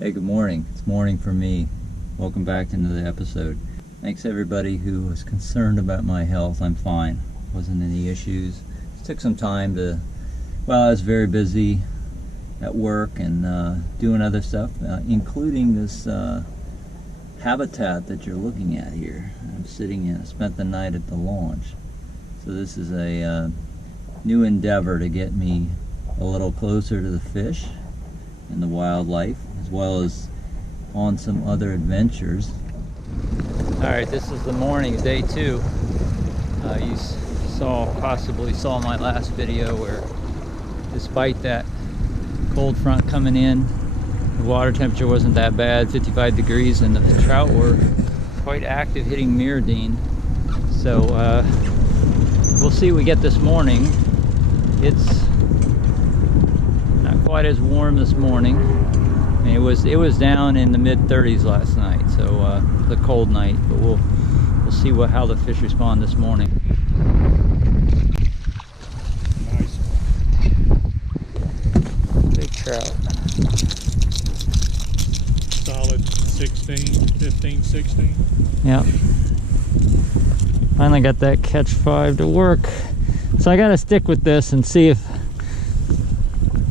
Hey, good morning. It's morning for me. Welcome back into the episode. Thanks everybody who was concerned about my health. I'm fine. Wasn't any issues. Just took some time to, well, I was very busy at work and doing other stuff, including this habitat that you're looking at here. I'm sitting in. I spent the night at the launch. So this is a new endeavor to get me a little closer to the fish and the wildlife, as well as on some other adventures. Alright, this is the morning, day 2. You possibly saw my last video where, despite that cold front coming in, the water temperature wasn't that bad, 55 degrees, and the trout were quite active hitting MirroLure. So we'll see what we get this morning. It's not quite as warm this morning. I mean, it was down in the mid-30s last night, so the cold night. But we'll see how the fish respond this morning. Nice. Big trout. Solid 16, 15, 16. Yep. Finally got that catch 5 to work. So I gotta stick with this and see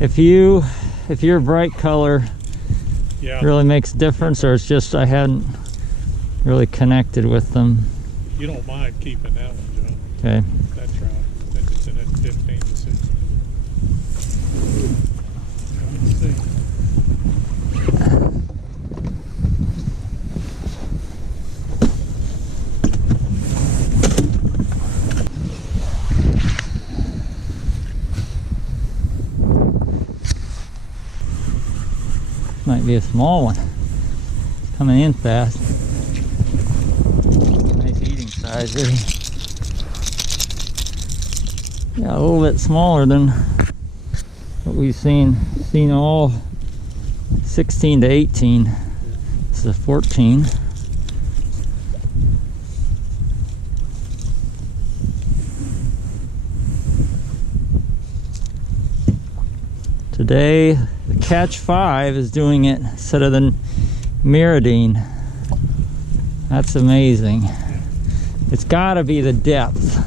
if your bright color really makes a difference, or it's just I hadn't really connected with them. You don't mind keeping that one, John. Okay. That trout, that it's in at 15 to 16. Let's see. Might be a small one. It's coming in fast. Nice eating size there. Yeah, a little bit smaller than what we've seen all 16 to 18. This is a 14. Today, the catch 5 is doing it instead of the MirroLure. That's amazing. It's got to be the depth.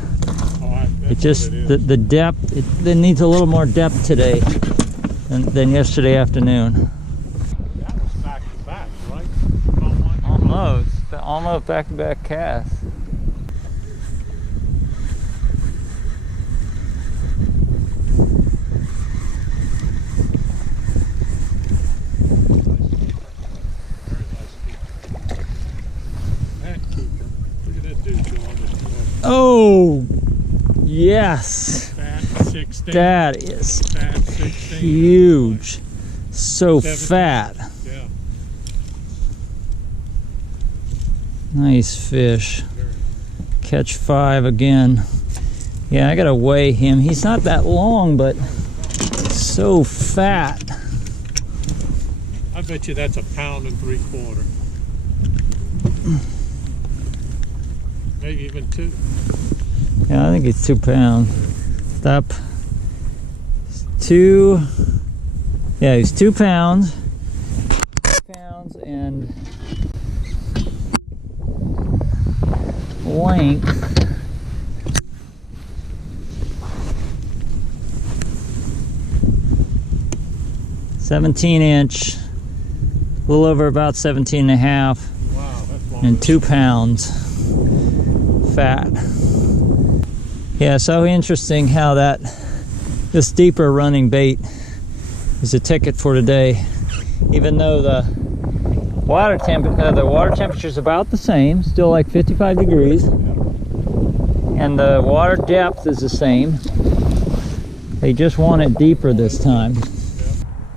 It just the depth. It needs a little more depth today than yesterday afternoon. That was back to back, right? Almost back-to-back casts. Oh, yes. Fat 16. That is Fat 16. huge. So 17. fat. Yeah. Nice fish. Catch 5 again. Yeah, I gotta weigh him. He's not that long, but so fat. I bet you that's 1 3/4 pounds. Maybe even 2. Yeah, I think it's 2 pounds. Stop. It's 2. Yeah, he's 2 pounds. 2 pounds and length. (17-inch), a little over about 17 and a half. Wow, that's long. And 2 pounds. Fat. Yeah, so interesting how this deeper running bait is a ticket for today. Even though the water temperature is about the same, still like 55 degrees, and the water depth is the same. They just want it deeper this time.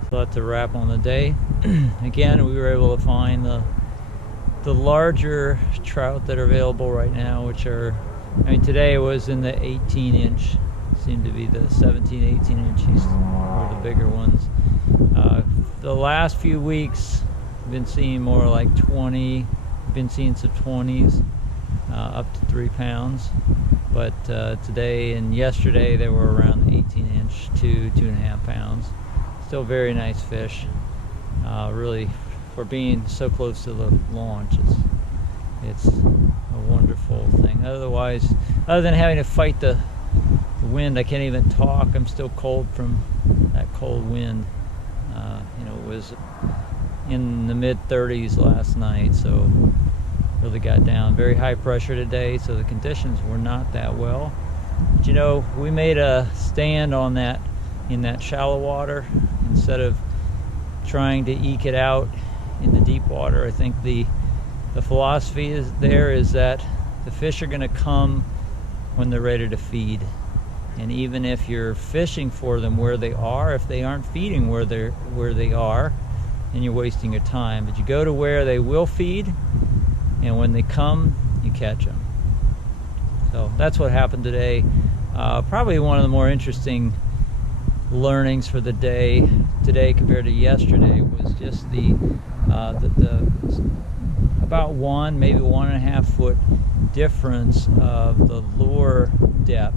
So that's a wrap on the day. Again, we were able to find the larger trout that are available right now, which are, I mean, today it was in the 18-inch, seemed to be the 17, 18-inches were the bigger ones. The last few weeks, I've been seeing more like 20, been seeing some 20s, up to 3 pounds. But today and yesterday they were around the 18-inch, 2.5 pounds. Still very nice fish. Really for being so close to the launch. It's a wonderful thing. Otherwise, other than having to fight the wind, I can't even talk. I'm still cold from that cold wind. You know, it was in the mid-30s last night, so really got down. Very high pressure today, so the conditions were not that well. But you know, we made a stand on that in that shallow water instead of trying to eke it out in the deep water. I think the philosophy is that the fish are going to come when they're ready to feed. And even if you're fishing for them where they are, if they aren't feeding where they are, then you're wasting your time. But you go to where they will feed, and when they come, you catch them. So that's what happened today. Probably one of the more interesting learnings for the day today compared to yesterday was just the about maybe 1.5 foot difference of the lure depth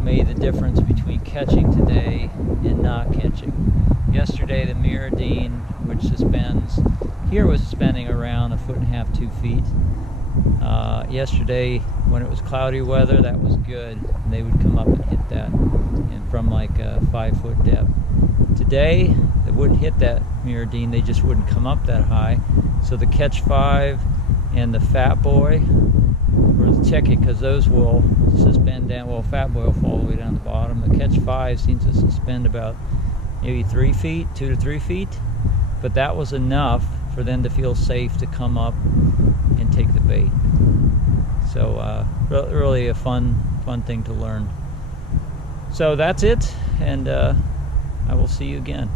made the difference between catching today and not catching. Yesterday the MirroLure, which suspends here, was suspending around 1.5 to 2 feet. Yesterday when it was cloudy weather, that was good, and they would come up and hit that, and from like a 5 foot depth. Today they wouldn't hit that MirroLure, they just wouldn't come up that high. So the Catch 5 and the FatBoy were the ticket, because those will suspend down. Well, FatBoy will fall all the way down the bottom. The Catch 5 seems to suspend about maybe 3 feet, 2 to 3 feet, but that was enough for them to feel safe to come up and take the bait. So really a fun thing to learn. So that's it, and I will see you again.